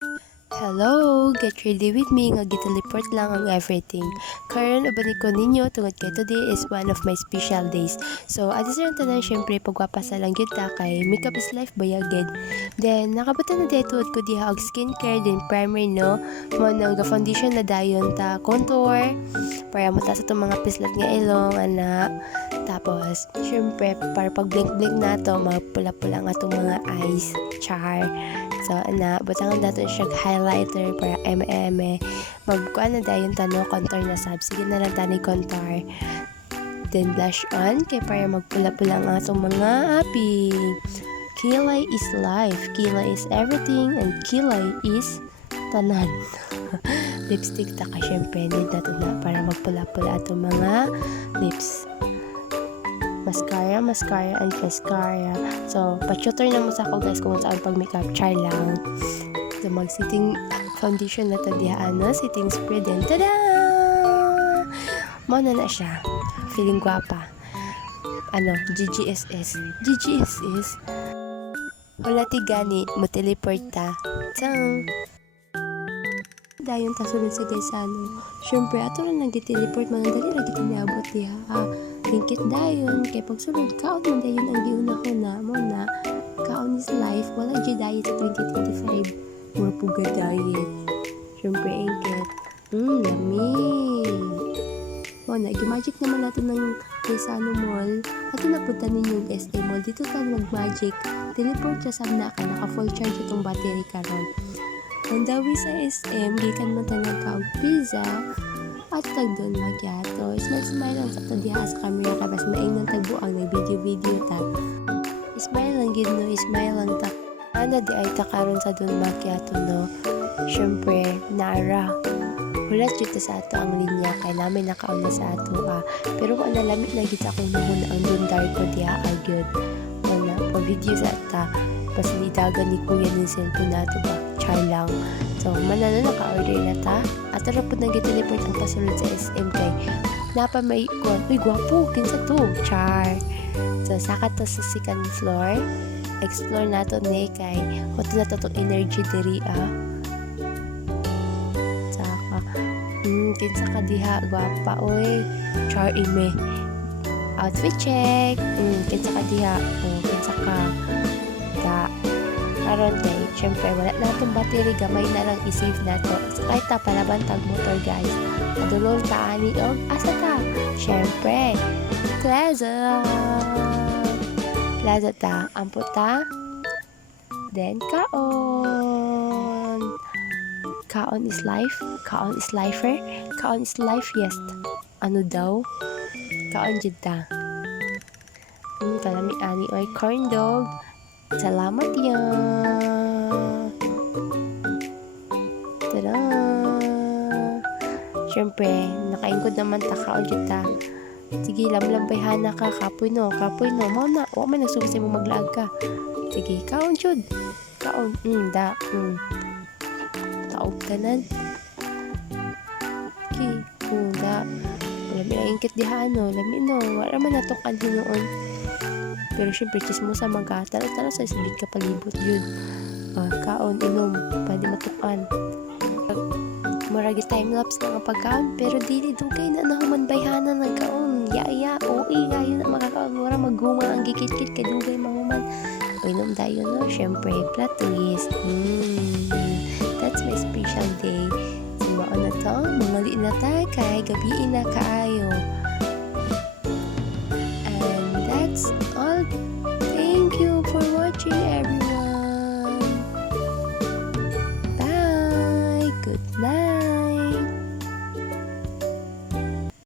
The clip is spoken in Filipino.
Hello! Get ready with me nga giteleport lang ang everything. Karon uban ko ninyo tungod kay today is one of my special days. So adto sa tanan syempre pagwapasa lang gyud ta kay makeup is life bayagid. Then nakabutan na day tuod ko diha og skincare din primer no. Mo nang ga foundation na dayon ta contour para mo ta sa itong mga pislat nga ilong ana. Tapos syempre para pag blink-blink na to magpula-pula nga itong mga eyes char. So, butangan natin siya highlighter para eme magkuhan na dayon tano contour na sab. Sige na lang tani contour. Then blush on kay para magpula-pula ang atong mga api. Kilay is life, kilay is everything, and kilay is tanan. Lipstick ta ka syempre need nato na para magpula-pula atong mga lips. Mascara, and mascara. So, pa-tutor na mo sa ako guys kung saan pag-makeup. Try lang. So, mag-sitting foundation na to diha, sitting spray din. Tada! Muna na siya. Feeling gwapa. GGSS. GGSS. Wala tigani, mo-teleport ta. Tsang! Dayon ta sunod sa guys syempre ato lang nag-teleport manandali lagi tiniabot diha. Tingkit dayon kay pagsulod kaon man dayon ang giuna-una mo na kaon is life wala gyud diet sa 2025 mura puga diet syempre ingkit lami mo na magic naman natin ng Quezano Mall ato na punta ninyo SM Mall dito ta mag-magic teleport siya sa naka full charge itong battery karon ang dawi sa SM gikan man ta nagkaog pizza at tagdon macchiato. Smile lang sa diha sa camera kay bas maing nang tagbuang nag-video ta. Smile lang gid no, smile lang ta. Di ay ta karon sa don macchiato no. Syempre, nara. Hulat jud sa ato ang linya kay namin nakaon na sa ato pero kung nalamit na gid ako noon ang don dark ko diha agad. Wala pa video sa ta. Pasalidagan ni kuya ng cellphone nato ba. Char lang. So, manano naka-order na ta. At tara po nag-teleport ang pasulod sa SM kay napa may ikon. Uy, gwapo. Kinsa to? Char. So, sakat to sa second floor. Explore nato ni kay hoto na to itong energy diri Saka, kinsa ka diha. Gwapa, oy. Char ime. Outfit check. Kinsa ka diha. Kinsa ka. Karon kay syempre wala na itong battery gamay na lang i-save na to so, kahit ta palabantag motor guys madulong ta ani og asa ta syempre plaza ta ampo ta then kaon is life kaon is life yes ano daw kaon jud ta kalami ani oy corn dog. Salamat yan. Tada! Siyempre, nakaingkod naman ta kaon jud ta. Sige, lambayhan na ka. Kapoy no. Mao na. O man nagsusi mo maglaag ka. Sige, kaon jud. Kaon. Taog tanan. Okay. Lami ang ingkit diha lami no. Wala man natukan hinuon. Pero syempre chismo sa mga tara sa islit ka palibot yun kaon inom pwede matukan maragi timelapse na nga pagkaon pero dili dugay na nahuman bayhanan ng kaon yaya gayon na makakaon mura maguma ang gikit-kit kay dugay mahuman inom dayon no syempre plot twist that's my special day simbaon na to mangali na ta kay gabi na kaayo and that's all